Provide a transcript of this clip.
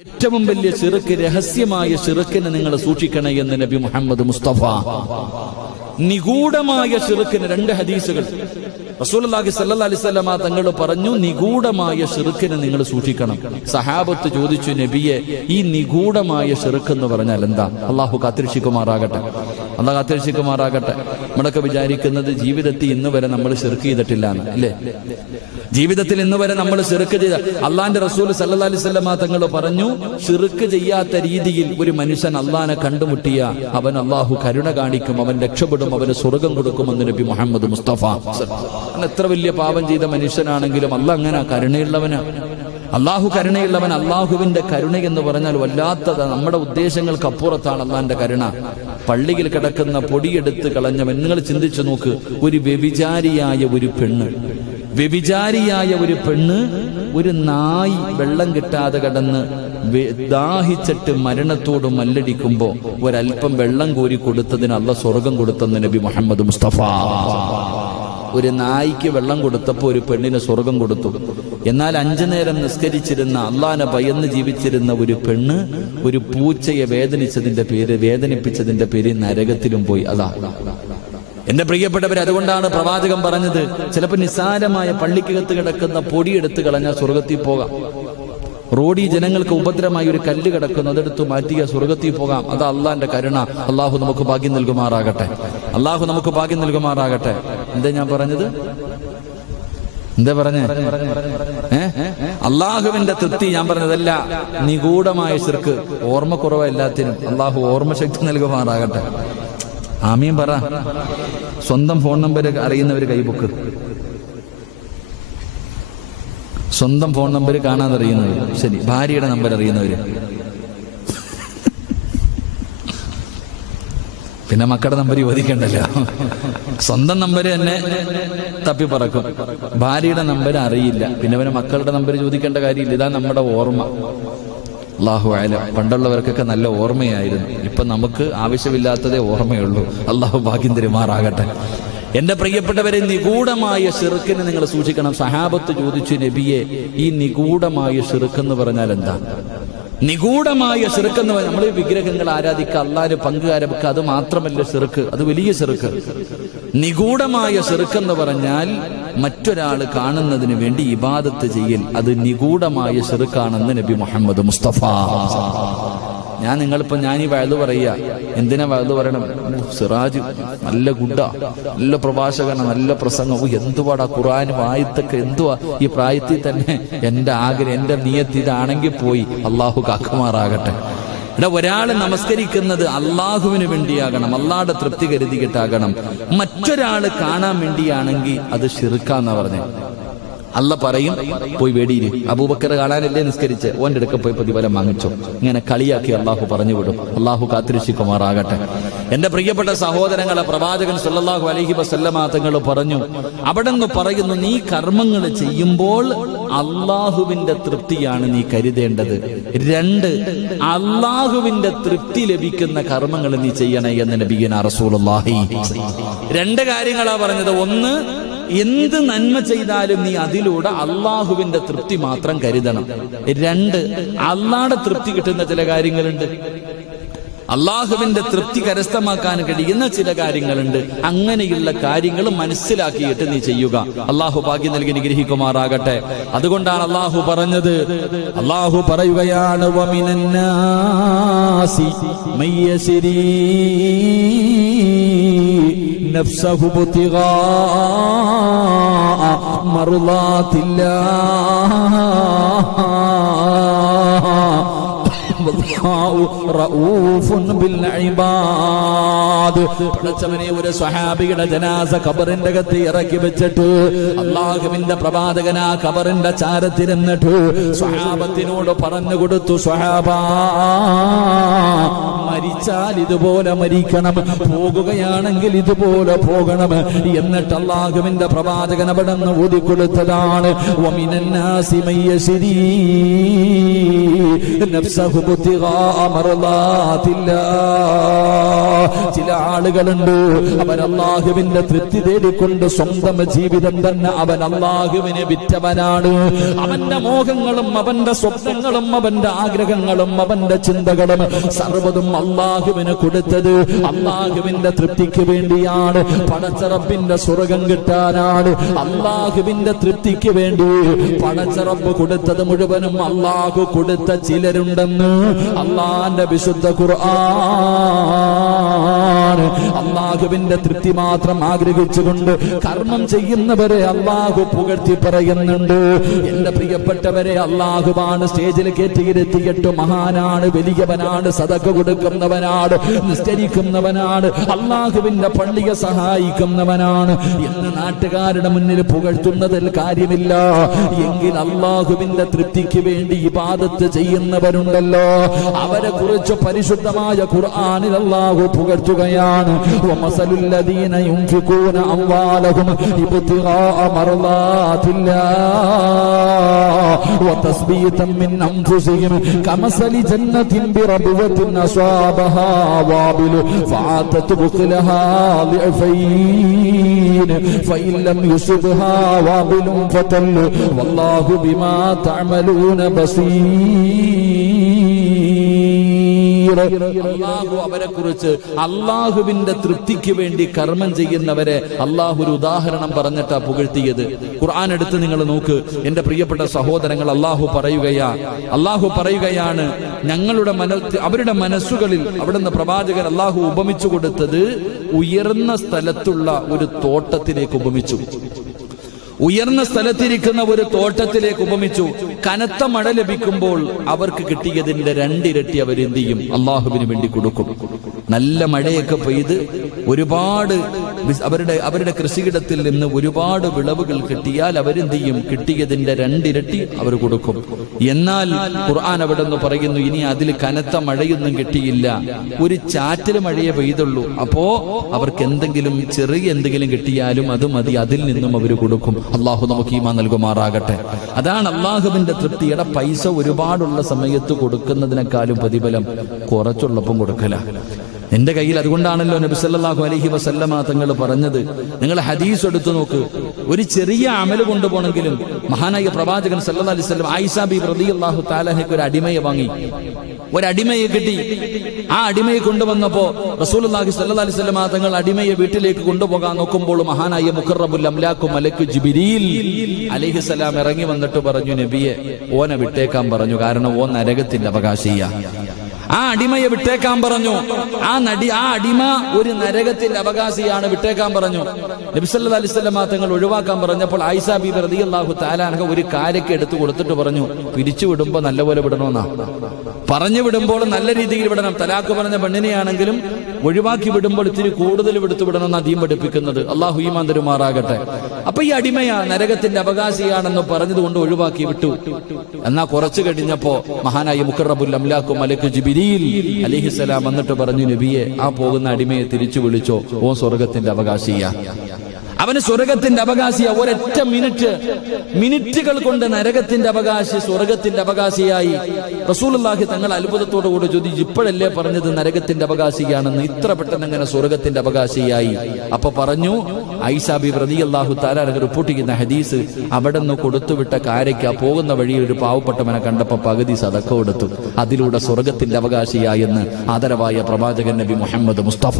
ഏറ്റവും വലിയ ശിർക്ക് രഹസ്യമായ ശിർക്കിനെ നിങ്ങൾ സൂക്ഷിക്കണേ എന്ന് നബി മുഹമ്മദ് മുസ്തഫ. നിഗൂഢമായ ശിർക്കിന് രണ്ട് ഹദീസുകൾ റസൂലുള്ളാഹി സ്വല്ലല്ലാഹി അലൈഹി വസല്ലമ തങ്ങൾ പറഞ്ഞു, നിഗൂഢമായ ശിർക്കിനെ നിങ്ങൾ സൂക്ഷിക്കണം. സഹാബത്ത് ചോദിച്ചു, നബിയെ, ഈ നിഗൂഢമായ ശിർക്ക് എന്ന് പറഞ്ഞാൽ എന്താ? അള്ളാഹു കാത്തിരക്ഷിക്കുമാറാകട്ടെ, അള്ളാഹു കാത്തിരക്ഷിക്കുമാറാകട്ടെ. നമ്മളൊക്കെ വിചാരിക്കുന്നത് ജീവിതത്തിൽ ഇന്ന് വരെ നമ്മൾ ശിർക്ക് ചെയ്തിട്ടില്ല എന്ന്, അല്ലേ? ജീവിതത്തിൽ ഇന്ന് വരെ നമ്മൾ ശിർക്ക് ചെയ്ത, അള്ളാന്റെ റസൂൽ സല്ലല്ലാഹി അലൈഹി വസല്ലമ തങ്ങൾ പറഞ്ഞു, ശിർക്ക് ചെയ്യാത്ത രീതിയിൽ ഒരു മനുഷ്യൻ അള്ളാനെ കണ്ടുമുട്ടിയ അവൻ അള്ളാഹു കരുണ കാണിക്കും, അവൻ രക്ഷപ്പെടും, അവന് സ്വർഗം കൊടുക്കുമെന്ന് നബി മുഹമ്മദ് മുസ്തഫ. എത്ര വലിയ പാപം ചെയ്ത മനുഷ്യനാണെങ്കിലും അള്ളാഹ് അങ്ങനെ കരുണയുള്ളവനാ. അള്ളാഹു കരുണയുള്ളവൻ. അള്ളാഹുവിന്റെ കരുണ എന്ന് പറഞ്ഞാൽ വല്ലാത്തത്, നമ്മുടെ ഉദ്ദേശങ്ങൾക്ക് അപ്പുറത്താണ് അള്ളാന്റെ കരുണ. പള്ളിയിൽ കിടക്കുന്ന പൊടിയെടുത്ത് കളഞ്ഞവൻ, നിങ്ങൾ ചിന്തിച്ചു നോക്ക്, ഒരു വ്യഭിചാരിയായ ഒരു പെണ്ണ് ഒരു നായി വെള്ളം കിട്ടാതെ കിടന്ന് ദാഹിച്ചിട്ട് മരണത്തോട് മല്ലടിക്കുമ്പോ ഒരല്പം വെള്ളം കോരി കൊടുത്തതിന് അള്ളാഹ് സ്വർഗം കൊടുത്തെന്ന് നബി മുഹമ്മദ് മുസ്തഫ. ഒരു നായിക്ക് വെള്ളം കൊടുത്തപ്പോ ഒരു പെണ്ണിന് സ്വർഗം കൊടുത്തു. എന്നാൽ 5 നേരം നിസ്കരിച്ചിരുന്ന, അള്ളാനെ ഭയന്ന് ജീവിച്ചിരുന്ന ഒരു പെണ്ണ് ഒരു പൂച്ചയെ വേദനിപ്പിച്ചതിന്റെ പേര് നരകത്തിലും പോയി. അതാ എന്റെ പ്രിയപ്പെട്ടവർ, അതുകൊണ്ടാണ് പ്രവാചകൻ പറഞ്ഞത്, ചിലപ്പോൾ നിസ്സാരമായ പള്ളിക്കകത്ത് കിടക്കുന്ന പൊടിയെടുത്ത് കളഞ്ഞാൽ സ്വർഗത്തിൽ പോകാം. റോഡി ജനങ്ങൾക്ക് ഉപദ്രവമായി ഒരു കല്ല് കിടക്കുന്നു, അതെടുത്ത് മാറ്റിയ സ്വർഗത്തിൽ പോകാം. അത് അള്ളാന്റെ കരുണ. അള്ളാഹു നമുക്ക് ഭാഗ്യം നൽകുമാറാകട്ടെ, അള്ളാഹു നമുക്ക് ഭാഗ്യം നൽകുമാറാകട്ടെ. എന്താ ഞാൻ പറഞ്ഞത്? എന്താ പറഞ്ഞേ? അള്ളാഹുവിന്റെ തൃപ്തി ഞാൻ പറഞ്ഞതല്ല, നിഗൂഢമായ ശിർക്ക്. ഓർമ്മക്കുറവ എല്ലാത്തിനും. അള്ളാഹു ഓർമ്മശക്തി നൽകുമാറാകട്ടെ. ആമീൻ പറ. സ്വന്തം ഫോൺ നമ്പർ അറിയുന്നവര് കൈബുക്ക്, സ്വന്തം ഫോൺ നമ്പർ കാണാതറിയുന്നവര്, ശരി, ഭാര്യയുടെ നമ്പർ അറിയുന്നവര്, പിന്നെ മക്കളുടെ നമ്പർ ചോദിക്കണ്ടല്ലോ, സ്വന്തം നമ്പർ തന്നെ തപ്പിപ്പറക്കും. ഭാര്യയുടെ നമ്പർ അറിയില്ല, പിന്നെ മക്കളുടെ നമ്പർ ചോദിക്കേണ്ട കാര്യമില്ല. ഇതാ നമ്മുടെ ഓർമ്മ. അല്ലാഹു അലം. പണ്ടുള്ളവർക്കൊക്കെ നല്ല ഓർമ്മയായിരുന്നു, ഇപ്പൊ നമുക്ക് ആവശ്യമില്ലാത്തതേ ഓർമ്മയുള്ളൂ. അള്ളാഹു ഭാഗ്യം തരുമാറാകട്ടെ. എന്റെ പ്രിയപ്പെട്ടവരെ, നിഗൂഢമായ ശിർക്കിനെ നിങ്ങൾ സൂക്ഷിക്കണം. സഹാബത്ത് ചോദിച്ചു, നബിയെ, ഈ നിഗൂഢമായ ശിർക്ക് എന്ന് പറഞ്ഞാൽ എന്താ? നിഗൂഢമായ ശിർക്ക് എന്ന് പറഞ്ഞാൽ നമ്മൾ വിഗ്രഹങ്ങൾ ആരാധിക്കുക, അള്ളാഹുവിന് പങ്കുകാരൊക്കെ, അത് മാത്രമല്ല ശിർക്ക്, അത് വലിയ ശിർക്ക്. നിഗൂഢമായ ശിർക്ക് എന്ന് പറഞ്ഞാൽ മറ്റൊരാൾ കാണുന്നതിന് വേണ്ടി ഇബാദത്ത് ചെയ്യൽ, അത് നിഗൂഢമായ ശിർക്കാണെന്ന് നബി മുഹമ്മദ് മുസ്തഫ. ഞാൻ ഈ വഴുതു പറയുക, എന്തിനാ വഴുതു പറയണം? സിറാജ് നല്ല ഗുഡ, നല്ല പ്രഭാഷകനാണ്, നല്ല പ്രസംഗം, എന്തുവാടാ ഖുർആൻ വായത്തൊക്കെ, എന്തുവാ ഈ പ്രായത്തിൽ തന്നെ. എന്റെ ആഗ്രഹം, എന്റെ നിയത്ത് ഇതാണെങ്കിൽ പോയി. അള്ളാഹു കാക്കുമാറാകട്ടെ. ഒരാൾ നമസ്കരിക്കുന്നത് അള്ളാഹുവിന് വേണ്ടിയാകണം, അള്ളാഹുടെ തൃപ്തി കരുതിയിട്ടാകണം. മറ്റൊരാൾ കാണാൻ വേണ്ടിയാണെങ്കിൽ അത് ശിർക്കാന്നാ പറഞ്ഞേ. അല്ല പറയും, പോയി വേടിയില്, അബൂബക്കർ കാണാനല്ലേ നിസ്കരിച്ച്, ഓന്റെ അടുക്ക പോയി പ്രതിഫലം വാങ്ങിച്ചോ. ഇങ്ങനെ കളിയാക്കി അള്ളാഹു പറഞ്ഞു വിടും. അള്ളാഹു കാത്തിരക്ഷിക്കുമാറാകട്ടെ. എന്റെ പ്രിയപ്പെട്ട സഹോദരങ്ങളെ, പ്രവാചകൻ സല്ലല്ലാഹു അലൈഹി വസല്ലമ തങ്ങൾ പറഞ്ഞു, അവിടെ നിന്ന് പറയുന്നു, നീ കർമ്മങ്ങൾ ചെയ്യുമ്പോൾ അള്ളാഹുവിന്റെ തൃപ്തിയാണ് നീ കരുതേണ്ടത്. 2, അള്ളാഹുവിന്റെ തൃപ്തി ലഭിക്കുന്ന കർമ്മങ്ങൾ നീ ചെയ്യണേ എന്ന് നബിയുനാ റസൂലുള്ളാഹി. 2 കാര്യങ്ങളാ പറഞ്ഞത്. 1, എന്ത് നന്മ ചെയ്താലും നീ അതിലൂടെ അള്ളാഹുവിന്റെ തൃപ്തി മാത്രം കരുതണം. 2, അള്ളാഹുടെ തൃപ്തി കിട്ടുന്ന ചില കാര്യങ്ങളുണ്ട്, അള്ളാഹുവിന്റെ തൃപ്തി കരസ്ഥമാക്കാൻ കഴിയുന്ന ചില കാര്യങ്ങളുണ്ട്. അങ്ങനെയുള്ള കാര്യങ്ങൾ മനസ്സിലാക്കിയിട്ട് നീ ചെയ്യുക. അള്ളാഹു ഭാഗ്യം നൽകി അനുഗ്രഹിക്കുമാറാകട്ടെ. അതുകൊണ്ടാണ് അള്ളാഹു പറഞ്ഞത്, അള്ളാഹു പറയുകയാണ്, വമിനന്നാസി മയ്യസിരീ നഫ്സഹു ഇബ്തിഗാഅ മർളാത്തില്ലാഹ് പടച്ചവനെ, ഒരു സ്വഹാബിയുടെ ജനാസ ഖബറിന്റെ അകത്ത് ഇറക്കി വെച്ചിട്ട് അള്ളാഹുവിന്റെ പ്രവാചകൻ ആ ഖബറിന്റെ ചാരത്തിരുന്നിട്ട് സ്വഹാബത്തിനോട് പറഞ്ഞു കൊടുത്തു, സ്വഹാബാ, മരിച്ചാൽ ഇതുപോലെ മരിക്കണം, പോകുകയാണെങ്കിൽ ഇതുപോലെ പോകണം. എന്നിട്ട് അല്ലാഹുവിന്റെ പ്രവാചകൻ അവിടെ നിന്ന് ഓതിക്കൊടുത്തതാണ് വമിനന്നാസി മയ്യശ്രീ നഫ്സഹു ഇബ്തിഗാഅ മർളാതില്ലാഹ്. ചില ആളുകളുണ്ട്, അവൻ അല്ലാഹുവിന്റെ തൃപ്തി തേടിക്കൊണ്ട് സ്വന്തം ജീവിതം തന്നെ അവൻ അല്ലാഹുവിനെ വിറ്റവനാണ്. അവന്റെ മോഹങ്ങളും അവന്റെ സ്വപ്നങ്ങളും അവന്റെ ആഗ്രഹങ്ങളും അവന്റെ ചിന്തകളും സർവ്വതും അല്ലാഹുവിന് കൊടുത്തത് അല്ലാഹുവിന്റെ തൃപ്തിക്ക് വേണ്ടിയാണ്. പടച്ച റബ്ബിന്റെ സ്വർഗം കിട്ടാനാണ്. അല്ലാഹുവിന്റെ തൃപ്തിക്ക് വേണ്ടി പടച്ച റബ്ബ് കൊടുത്തത് മുഴുവനും അല്ലാഹു കൊടുത്ത ചിലരുണ്ടെന്ന് അല്ലാഹുവിന്റെ വിശുദ്ധ ഖുർആൻ. അല്ലാഹുവിന്റെ തൃപ്തി മാത്രം ആഗ്രഹിച്ചുകൊണ്ട് കർമ്മം ചെയ്യുന്നവരെ അല്ലാഹു പുകഴ്ത്തി പറയുന്നുണ്ട്. എന്റെ പ്രിയപ്പെട്ടവരെ, അല്ലാഹുവാണ് സ്റ്റേജിൽ കയറ്റിയിരുത്തിയിട്ട് മഹാനാണ്, വലിയവനാണ്, സദഖ കൊടുക്കുന്നവനാണ്, നിസ്കരിക്കുന്നവനാണ്, അല്ലാഹുവിന്റെ പള്ളിയെ സഹായിക്കുന്നവനാണ് എന്ന് നാട്ടുകാരുടെ മുന്നിൽ പുകഴ്ത്തുന്നതിൽ കാര്യമില്ല. എങ്കിൽ അല്ലാഹുവിന്റെ തൃപ്തിക്ക് വേണ്ടി ഇബാദത്ത് ചെയ്യുന്നവരുണ്ടല്ലോ, അവരെ കുറിച്ച് പരിശുദ്ധമായ ഖുർആനിൽ അല്ലാഹു പുകഴ്ത്തുകയാണ്. വമസലുൽ ലദീന യുൻഫിഖൂന അംവാലഹും ഇബ്തിഗാഅ മർളാതില്ലാഹ് വതസ്ബീതൻ മിൻ അൻഫുസിഹിം കമസലി ജന്നത്തിൻ ബിറബവത്തിൻ അസ്വാബഹാ വാബിലു ഫആതത് ബുഖലഹാ ളിഅഫൈൻ ഫഇൻ ലം യുസിബ്ഹാ വാബിലു ഫതൽ വല്ലാഹു ബിമാ തഅമലൂന ബസീർ. അല്ലാഹു അവരെ കുറിച്ച് അല്ലാഹുവിന്റെ തൃപ്തിക്ക് വേണ്ടി കർമ്മം ചെയ്യുന്നവരെ അല്ലാഹു ഒരു ഉദാഹരണം പറഞ്ഞിട്ടാ പുകഴ്ത്തിയത്. ഖുർആൻ എടുത്ത് നിങ്ങൾ നോക്ക് എന്റെ പ്രിയപ്പെട്ട സഹോദരങ്ങൾ. അല്ലാഹു പറയുകയാണ് അവരുടെ മനസ്സുകളിൽ അവിടുന്ന് പ്രവാചകൻ അല്ലാഹു ഉപമിച്ചു കൊടുത്തത് ഉയർന്ന സ്ഥലത്തുള്ള ഒരു തോട്ടത്തിലേക്ക് ഉപമിച്ചു. ഉയർന്ന സ്ഥലത്തിരിക്കുന്ന ഒരു തോട്ടത്തിലേക്ക് ഉപമിച്ചു. കനത്ത മഴ ലഭിക്കുമ്പോൾ അവർക്ക് കിട്ടിയതിന്റെ 2 ഇരട്ടി അവരെന്ത് ചെയ്യും? അള്ളാഹുവിന് വേണ്ടി കൊടുക്കും. നല്ല മഴയൊക്കെ പെയ്ത് ഒരുപാട് അവരുടെ കൃഷിയിടത്തിൽ നിന്ന് ഒരുപാട് വിളവുകൾ കിട്ടിയാൽ അവരെന്ത് ചെയ്യും? കിട്ടിയതിന്റെ 2 ഇരട്ടി അവർ കൊടുക്കും. എന്നാൽ ഖുർആൻ അവിടെ നിന്ന് പറയുന്നു, ഇനി അതിൽ കനത്ത മഴയൊന്നും കിട്ടിയില്ല, ഒരു ചാറ്റൽ മഴയെ പെയ്തുള്ളൂ. അപ്പോ അവർക്ക് ചെറിയ എന്തെങ്കിലും കിട്ടിയാലും അത് മതി, അതിൽ നിന്നും അവർ കൊടുക്കും. അള്ളാഹു നമുക്ക് ഈമാൻ നൽകുമാറാകട്ടെ. അതാണ് അള്ളാഹുവിന്റെ തൃപ്തിയുടെ പൈസ ഒരുപാടുള്ള സമയത്ത് കൊടുക്കുന്നതിനേക്കാളും പ്രതിഫലം കുറച്ചുള്ളപ്പം കൊടുക്കല. എന്റെ കയ്യിൽ അതുകൊണ്ടാണല്ലോ നബി സല്ലല്ലാഹു അലൈഹി വസല്ലമ തങ്ങൾ പറഞ്ഞത്, നിങ്ങൾ ഹദീസ് എടുത്തു നോക്ക്, ഒരു ചെറിയ അമൽ കൊണ്ടുപോകണമെങ്കിലും മഹാനായ പ്രവാചകൻ സല്ലല്ലാഹു അലൈഹി വസല്ലം ആയിഷ ബീബി റളിയല്ലാഹു തആലഹയ്ക്ക് ഒരു അടിമയെ വാങ്ങി, ഒരു അടിമയെ കിട്ടി. ആ അടിമയെ കൊണ്ടുവന്നപ്പോ റസൂലുള്ളാഹി സ്വല്ലല്ലാഹു അലൈഹി വസല്ലം തങ്ങൾ അടിമയെ വീട്ടിലേക്ക് കൊണ്ടുപോകാൻ നോക്കുമ്പോൾ മഹാനായ മുഖറബുൽ അംലാഖു മലക്ക് ജിബ്രീൽ അലൈഹിസ്സലാം ഇറങ്ങി വന്നിട്ട് പറഞ്ഞു, നബിയെ ഓനെ വിട്ടേക്കാൻ പറഞ്ഞു, കാരണം ഓൻ നരകത്തിന്റെ അവകാശിയാ. ആ അടിമയെ വിട്ടേക്കാൻ പറഞ്ഞു. ആ അടിമ ഒരു നരകത്തിന്റെ അവകാശിയാണ്, വിട്ടേക്കാൻ പറഞ്ഞു. നബി സല്ലല്ലാഹു അലൈഹി വസല്ലം തങ്ങൾ ഒഴിവാക്കാൻ പറഞ്ഞപ്പോൾ ആയിഷ ബീബി റളിയല്ലാഹു തആല അൻഹ ഒരു കാരക്ക എടുത്തു കൊടുത്തിട്ട് പറഞ്ഞു, പിരിച്ചു വിടുമ്പോ നല്ലപോലെ വിടണമെന്നാ. പറഞ്ഞു വിടുമ്പോൾ നല്ല രീതിയിൽ വിടണം. തലാഖ് പറഞ്ഞ പെണ്ണിനെയാണെങ്കിലും ഒഴിവാക്കി വിടുമ്പോൾ ഇത്തിരി കൂടുതൽ എടുത്തു വിടണമെന്നാ ദീൻ പഠിപ്പിക്കുന്നത്. അള്ളാഹു ഈമാൻ തരുമാറാകട്ടെ. അപ്പൊ ഈ അടിമയാ നരകത്തിന്റെ അവകാശിയാണെന്ന് പറഞ്ഞതുകൊണ്ട് ഒഴിവാക്കി വിട്ടു. എന്നാ കുറച്ചു കഴിഞ്ഞപ്പോ മഹാനായ മുഖറബുൽ അംലാഖു മലക്ക് ജിബ്രീൽ അലൈഹിസ്സലാം വന്നിട്ട് പറഞ്ഞു, നബിയെ ആ പോകുന്ന അടിമയെ തിരിച്ചു വിളിച്ചോ, ഓ സ്വർഗത്തിന്റെ അവകാശിയാ. അവന് സ്വർഗത്തിന്റെ അവകാശിയാ. ഒരൊറ്റ മിനിറ്റുകൾ കൊണ്ട് നരകത്തിന്റെ അവകാശി സ്വർഗത്തിന്റെ അവകാശിയായി. റസൂലുള്ളാഹി തങ്ങൾ അത്ഭുതത്തോടുകൂടി ചോദിച്ചു, ഇപ്പോഴല്ലേ പറഞ്ഞത് നരകത്തിന്റെ അവകാശിയാണെന്ന്, ഇത്ര പെട്ടെന്ന് എങ്ങനെ സ്വർഗത്തിന്റെ അവകാശിയായി? അപ്പൊ പറഞ്ഞു, ആയിഷ ബീബി റളിയല്ലാഹു തആല റിപ്പോർട്ട് ചെയ്യുന്ന ഹദീസ്, അവിടെ നിന്ന് കൊടുത്തുവിട്ട കാരയ്ക്ക് പോകുന്ന വഴിയിൽ ഒരു പാവപ്പെട്ടവനെ കണ്ടപ്പോ പകുതി സദഖ കൊടുത്തു, അതിലൂടെ സ്വർഗത്തിന്റെ അവകാശിയായെന്ന് ആദരവായ പ്രവാചകൻ നബി മുഹമ്മദ് മുസ്തഫ.